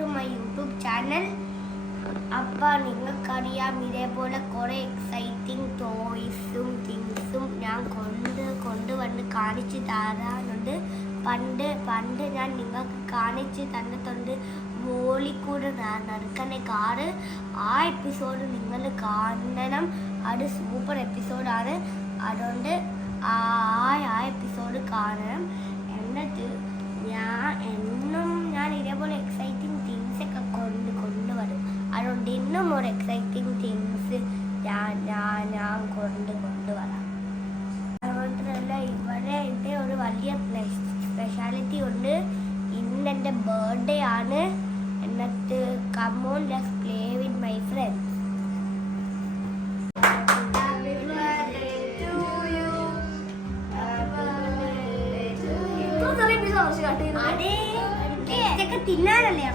To my YouTube channel. അപ്പോൾ നിങ്ങൾക്കറിയാം, ഇതേപോലെ കുറേ എക്സൈറ്റിംഗ് ടോയ്സും തിങ്സും ഞാൻ കൊണ്ടുവന്ന് കാണിച്ച് തരാനുണ്ട്. പണ്ട് ഞാൻ നിങ്ങൾക്ക് കാണിച്ച് തന്നിട്ടുണ്ട് മോളിക്കൂടെ നടക്കുന്ന കാറ്. ആ എപ്പിസോഡ് നിങ്ങൾ കാണണം, അത് സൂപ്പർ എപ്പിസോഡാണ്. അതുകൊണ്ട് ആ എപ്പിസോഡ് കാണണം. എന്നിട്ട് ഞാൻ ഇതേപോലെ എക്സൈറ്റിംഗ് തിങ്സ് ഒക്കെ കൊണ്ടുവരും. അതുകൊണ്ട് ഇന്നും ഒരു എക്സൈറ്റിംഗ് തിങ്സ് ഞാൻ കൊണ്ടുവരാം. അതുകൊണ്ടല്ല ഇവിടെ ഒരു വലിയ സ്പെഷ്യാലിറ്റി ഉണ്ട്. ഇന്ന് എൻ്റെ ബർത്ത്ഡേ ആണ്. എന്നിട്ട് come on let's play with my friends. തിന്നാനല്ലേ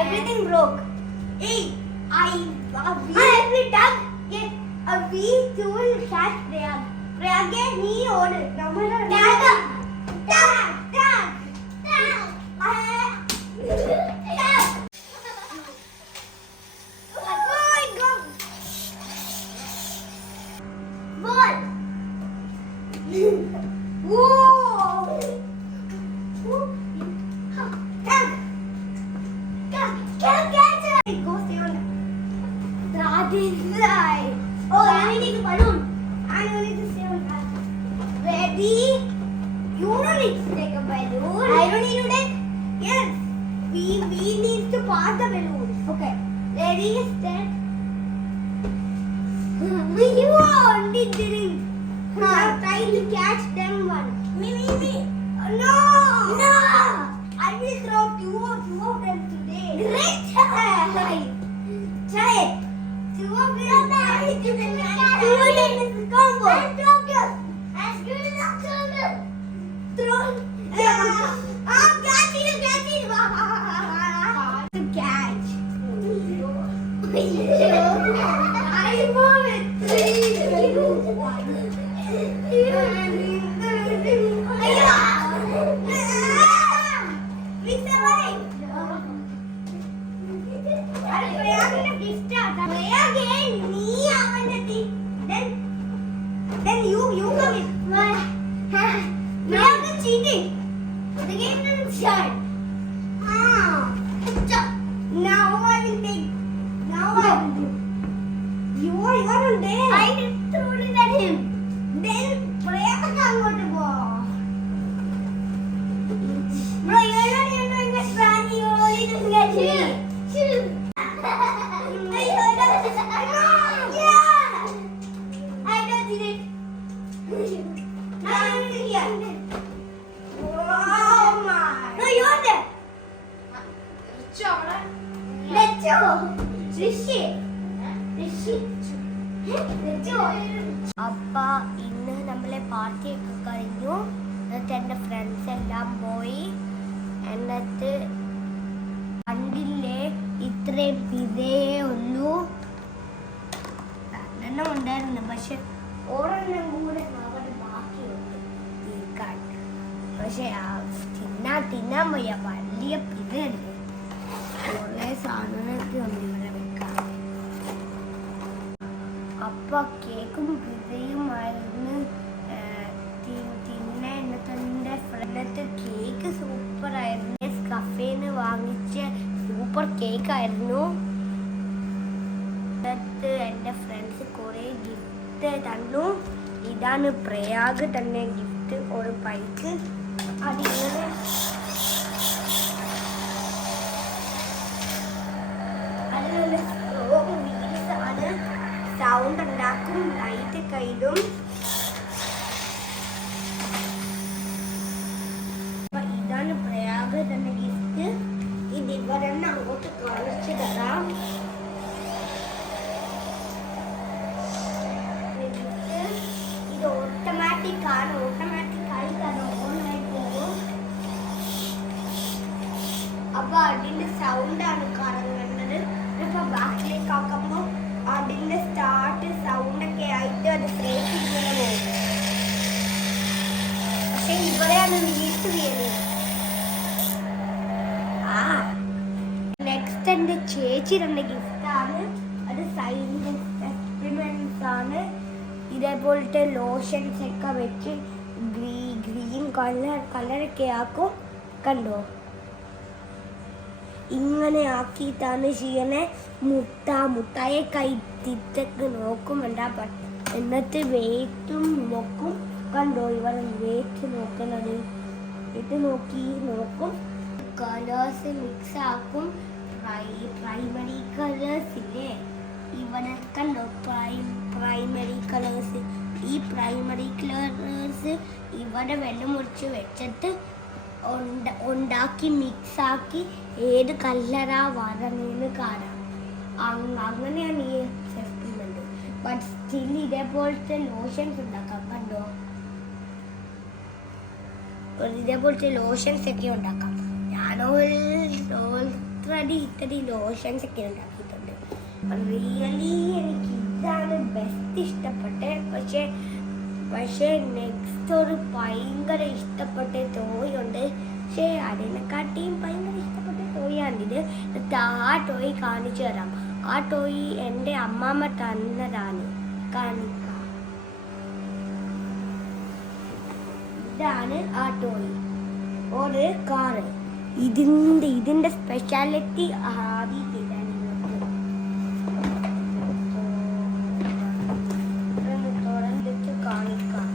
Everything broke. Hey, every time we two will catch Prayag. Prayag, he order. Tag. Ball. Whoa. Oh, I need a balloon. I need to stay on that. Ready? You don't need to take a balloon. I don't need to take. Yes. We need to pass the balloons. Okay. Ready? Set. You only didn't. I'm trying to catch them one. Me. No. I will throw two of them today. Great. Try it. Two of them is combo. I'm throw. I'm catching it. To catch. I want it. 3, 2, 1. Then you come in. We are cheating. The game doesn't start. Now I will take. You are on there. I threw it at him. Then Prayag is going to go. Bro, you are not even doing this plan. You only just get here. I did it. Now I'm here. Oh my. No, you are there. Let's go. Rishi. അപ്പ ഇന്ന് നമ്മളെ പാർട്ടിയൊക്കെ കഴിഞ്ഞു. എന്നിട്ട് എൻ്റെ friends എല്ലാം പോയി. എന്നിട്ട് കണ്ടില്ലേ, ഇത്രയും പിതേ ഉള്ളൂ. രണ്ടെണ്ണം ഉണ്ടായിരുന്നു, പക്ഷെ ഒരെണ്ണം കൂടെ അവിടെ ബാക്കിയുണ്ട് തീർക്കാൻ. പക്ഷെ തിന്നാൻ വയ്യ, വലിയ പിതയല്ലേ. കുറേ സാധനങ്ങളൊക്കെ ഉണ്ട് ഇവിടെ വെക്കാൻ. അപ്പ കേക്കും പിതയുമായിരുന്നു തിന്നെ. എന്നിട്ട് കേക്ക് സൂപ്പറായിരുന്നു. കഫേന്ന് വാങ്ങിച്ച സൂപ്പർ കേക്ക് ആയിരുന്നു. എന്നിട്ട് എൻ്റെ ഫ്രണ്ട്സ് കുറേ ഗിഫ്റ്റ് തന്നു. ഇതാണ് പ്രയാഗ് തന്നെ ഗിഫ്റ്റ്, ഒരു ബൈക്ക്. അതിങ്ങനെ അതിനുള്ള വീൽസ് ആണ്. സൗണ്ട് ഉണ്ടാക്കും, ലൈറ്റ് കയ്യിലും. ഇതാണ് പ്രയാഗ് തന്നെ ഗിഫ്റ്റ്. ഇത് ഇവരെന്നെ അങ്ങോട്ട് കാണിച്ചു തരാം. ഇത് ഓട്ടോമാറ്റിക് ആണ്, ഓട്ടോമാറ്റിക്കായി തന്നെ ഓണായി പോകും. അപ്പൊ അതിന്റെ സൗണ്ടാണ് കറങ്ങുന്നത്. ഇപ്പൊ ബാക്കിലേക്ക് ആക്കുമ്പോ അതിന്റെ സ്റ്റാർട്ട് സൗണ്ട് ഒക്കെ ആയിട്ട് അത് ബ്രേക്ക് ഇങ്ങനെ പോകും. പക്ഷെ ഇവിടെയാണ് വീട്ട് വീഴുന്നത്. നെക്സ്റ്റ് എൻ്റെ ചേച്ചി രണ്ട് ഗിഫ്റ്റാണ്. അത് സയൻസ് എക്സ്പെരിമെന്റ്സ് ആണ്. ഇതേപോലത്തെ ലോഷൻസ് ഒക്കെ വെച്ച് ഗ്രീൻ കളറൊക്കെ ആക്കും. കണ്ടോ, ഇങ്ങനെ ആക്കിയിട്ടാണ് ചെയ്യണേ. മുട്ടായെ കൈത്തിട്ടൊക്കെ നോക്കും എന്നിട്ട് വെയിറ്റും നോക്കും. കണ്ടോ, ഇവർ വെയിറ്റ് നോക്കുന്നത്. ഇത് നോക്കും. കളേഴ്സ് മിക്സ് ആക്കും. പ്രൈമറി കളേഴ്സ് ഇല്ലേ, ഇവിടെ കണ്ടോ, പ്രൈമറി കളേഴ്സ്. ഈ പ്രൈമറി കളേഴ്സ് ഇവിടെ വെള്ളം ഒഴിച്ച് വെച്ചിട്ട് ഉണ്ടാക്കി മിക്സാക്കി ഏത് കളറാ വരണെന്ന് കാണാം. അങ്ങനെയാണ് ഈ എക്സ്പെരിമെന്റ്. ബട്ട് സ്റ്റിൽ ഇതേപോലത്തെ ലോഷൻസ് ഉണ്ടാക്കാം. കണ്ടോ, ഇതേപോലത്തെ ലോഷൻസ് ഒക്കെ ഉണ്ടാക്കാം. ഞാൻ ഓൾറെഡി ഇത്തിരി ലോഷൻസ് ഒക്കെ ഉണ്ടാക്കിയിട്ടുണ്ട്. റിയലി എനിക്ക് ഇതാണ് ബെസ്റ്റ് ഇഷ്ടപ്പെട്ടത്. പക്ഷേ നെക്സ്റ്റ് ഒരു ഭയങ്കര ഇഷ്ടപ്പെട്ട ടോയ് ഉണ്ട്. പക്ഷേ അതിനെക്കാട്ടിയും ഭയങ്കര ഇഷ്ടപ്പെട്ട ടോയാണിത്. ആ ടോയ് കാണിച്ചു തരാം. ആ ടോയ് എൻ്റെ അമ്മാമ്മ തന്നതാണ്. കാണിക്കാം. ഇതാണ് ആ ടോയ്, ഒരു കാറ്. ഇതിന്റെ സ്പെഷ്യാലിറ്റി കാണിക്കാം.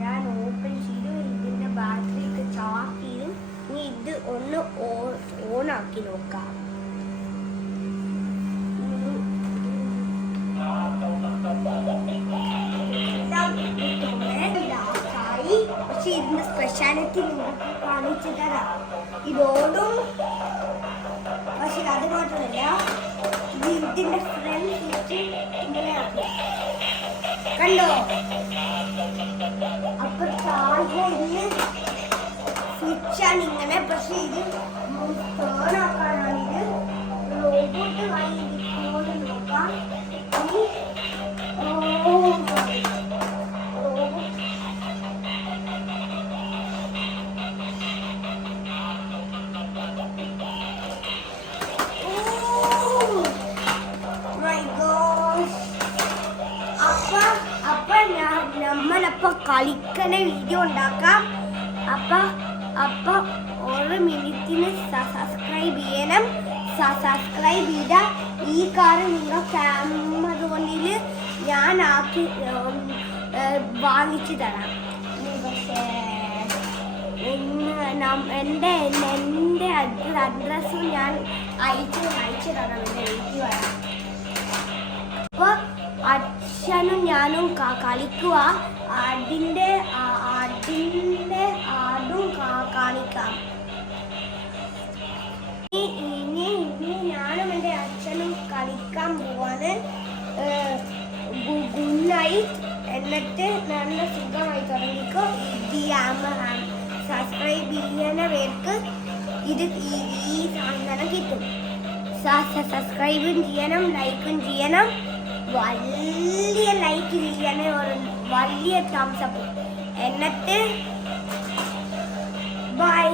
ഞാൻ ഓപ്പൺ ചെയ്തു. ഇതിന്റെ ബാറ്ററി ഒക്കെ ചാർജ് ചെയ്തു. ഇനി ഇത് ഒന്ന് ഓൺ ആക്കി നോക്കാം. പക്ഷെ ഇതിന്റെ സ്പെഷ്യാലിറ്റി നിങ്ങൾക്ക് കാണിച്ചു തരാം. ഇതോടും പക്ഷെ അത് മാത്രമല്ല, ഇതിന്റെ ഫ്രണ്ട് സ്വിച്ച് ഇങ്ങനെ ആക്കി. കണ്ടോ, അപ്പൊ ചാർജ് ഇതിന് സ്വിച്ചാണ് ഇങ്ങനെ. പക്ഷെ ഇത് ടേൺ ആക്കാനാണ്. ഇത് റോബോട്ട് വഴി ഇരിക്കുമ്പോൾ നോക്കാം. നമ്മളപ്പോ കളിക്കണ വീഡിയോ ഉണ്ടാക്കാം. അപ്പൊ ഒരു മിനിറ്റിന് സബ്സ്ക്രൈബ് ചെയ്യണം. സബ്സ്ക്രൈബ് ചെയ്ത ഈ കാറ് നിങ്ങൾക്ക് ആമസോണിൽ ഞാൻ വാങ്ങിച്ചു തരാം. പക്ഷേ എൻ്റെ അഡ്രസ്സും ഞാൻ അയച്ചു തരാം. എൻ്റെ വീട്ടിൽ വരാം. അപ്പോൾ അച്ഛനും ഞാനും കളിക്കുക. അതിൻ്റെ ആടും കാണിക്കാം. ഇനി ഞാനും എൻ്റെ അച്ഛനും കളിക്കാൻ നല്ല സുഖമായി തുടങ്ങിക്കോ. സബ്സ്ക്രൈബ് ചെയ്യുന്ന പേർക്ക് ഈ സാധനം കിട്ടും. സബ്സ്ക്രൈബും ചെയ്യണം, ലൈക്കും ചെയ്യണം, വലിയ ലൈക്ക് ചെയ്യണം, വലിയ തംസപ്പ്. എന്നിട്ട് ബൈ.